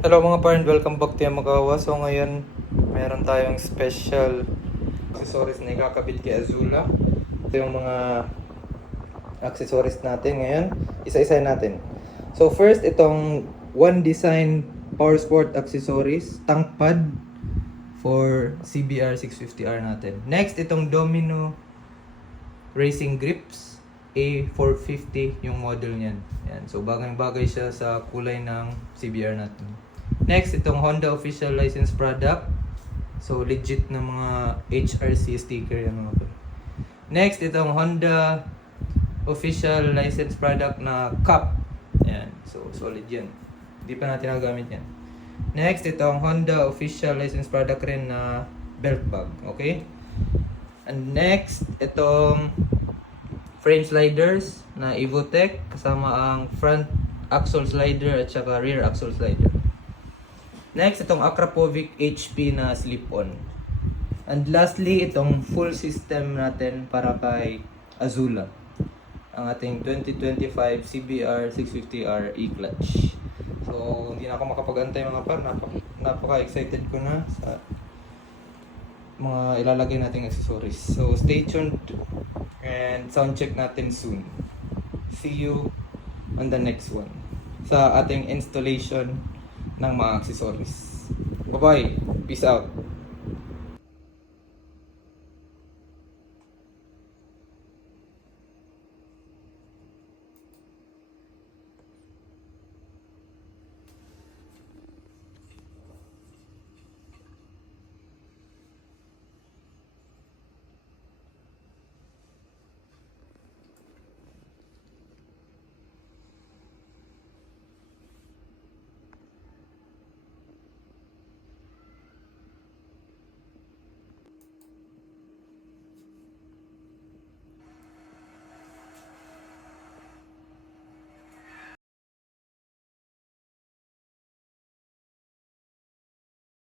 Hello mga parent, welcome back to Yamagawa. So ngayon, meron tayong special accessories na ikakabit kay Azula. Ito yung mga accessories natin ngayon. Isa-isa natin. So first, itong One Design Power Sport accessories, tank pad for CBR 650R natin. Next, itong Domino Racing Grips A450 yung model niyan. Yan. So bagay-bagay siya sa kulay ng CBR natin. Next, itong Honda official licensed product. So legit na mga HRC sticker yan mga pre. Next, itong Honda official licensed product na cup. Yan. So solid yan. Hindi pa natin nagamit yan. Next, itong Honda official licensed product rin na belt bag. Okay? And next, itong frame sliders na Evotech kasama ang front axle slider at saka rear axle slider. Next, itong Akrapovic HP na slip-on. And lastly, itong full system natin para kay Azula. Ang ating 2025 CBR 650R E-Clutch. So, hindi na ako makapag-antay mga par. Napaka-excited ko na sa mga ilalagay nating accessories. So, stay tuned and sound check natin soon. See you on the next one sa ating installation ng mga accessories. Bye-bye. Peace out.